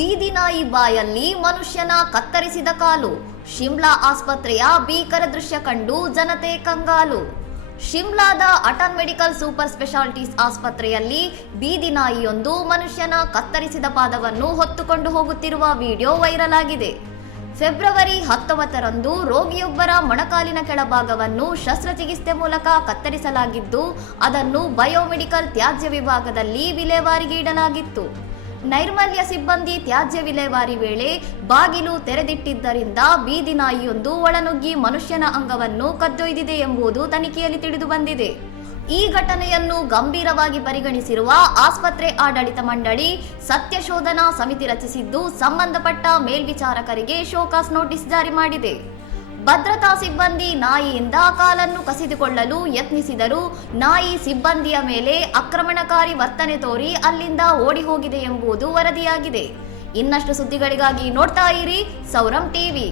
ಬೀದಿ ನಾಯಿ ಬಾಯಲ್ಲಿ ಮನುಷ್ಯನ ಕತ್ತರಿಸಿದ ಕಾಲು. ಶಿಮ್ಲಾ ಆಸ್ಪತ್ರೆಯ ಭೀಕರ ದೃಶ್ಯ ಕಂಡು ಜನತೆ ಕಂಗಾಲು. ಶಿಮ್ಲಾದ ಅಟಲ್ ಮೆಡಿಕಲ್ ಸೂಪರ್ ಸ್ಪೆಷಾಲಿಟೀಸ್ ಆಸ್ಪತ್ರೆಯಲ್ಲಿ ಬೀದಿ ನಾಯಿಯೊಂದು ಮನುಷ್ಯನ ಕತ್ತರಿಸಿದ ಪಾದವನ್ನು ಹೊತ್ತುಕೊಂಡು ಹೋಗುತ್ತಿರುವ ವಿಡಿಯೋ ವೈರಲ್ ಆಗಿದೆ. ಫೆಬ್ರವರಿ 19ರಂದು ರೋಗಿಯೊಬ್ಬರ ಮೊಣಕಾಲಿನ ಕೆಳಭಾಗವನ್ನು ಶಸ್ತ್ರಚಿಕಿತ್ಸೆ ಮೂಲಕ ಕತ್ತರಿಸಲಾಗಿದ್ದು, ಅದನ್ನು ಬಯೋಮೆಡಿಕಲ್ ತ್ಯಾಜ್ಯ ವಿಭಾಗದಲ್ಲಿ ವಿಲೇವಾರಿಗೆ ಇಡಲಾಗಿತ್ತು. ನೈರ್ಮಲ್ಯ ಸಿಬ್ಬಂದಿ ತ್ಯಾಜ್ಯ ವಿಲೇವಾರಿ ವೇಳೆ ಬಾಗಿಲು ತೆರೆದಿಟ್ಟಿದ್ದರಿಂದ ಬೀದಿ ನಾಯಿಯೊಂದು ಒಳನುಗ್ಗಿ ಮನುಷ್ಯನ ಅಂಗವನ್ನು ಕದ್ದೊಯ್ದಿದೆ ಎಂಬುದು ತನಿಖೆಯಲ್ಲಿ ತಿಳಿದುಬಂದಿದೆ. ಈ ಘಟನೆಯನ್ನು ಗಂಭೀರವಾಗಿ ಪರಿಗಣಿಸಿರುವ ಆಸ್ಪತ್ರೆ ಆಡಳಿತ ಮಂಡಳಿ ಸತ್ಯಶೋಧನಾ ಸಮಿತಿ ರಚಿಸಿದ್ದು, ಸಂಬಂಧಪಟ್ಟ ಮೇಲ್ವಿಚಾರಕರಿಗೆ ಶೋಕಾಸ್ ನೋಟಿಸ್ ಜಾರಿ ಮಾಡಿದೆ. ಭದ್ರತಾ ಸಿಬ್ಬಂದಿ ನಾಯಿಯಿಂದ ಕಾಲನ್ನು ಕಸಿದುಕೊಳ್ಳಲು ಯತ್ನಿಸಿದರೂ ನಾಯಿ ಸಿಬ್ಬಂದಿಯ ಮೇಲೆ ಆಕ್ರಮಣಕಾರಿ ವರ್ತನೆ ತೋರಿ ಅಲ್ಲಿಂದ ಓಡಿ ಹೋಗಿದೆ ಎಂಬುದು ವರದಿಯಾಗಿದೆ. ಇನ್ನಷ್ಟು ಸುದ್ದಿಗಳಿಗಾಗಿ ನೋಡ್ತಾ ಇರಿ ಸೌರಂ ಟಿವಿ.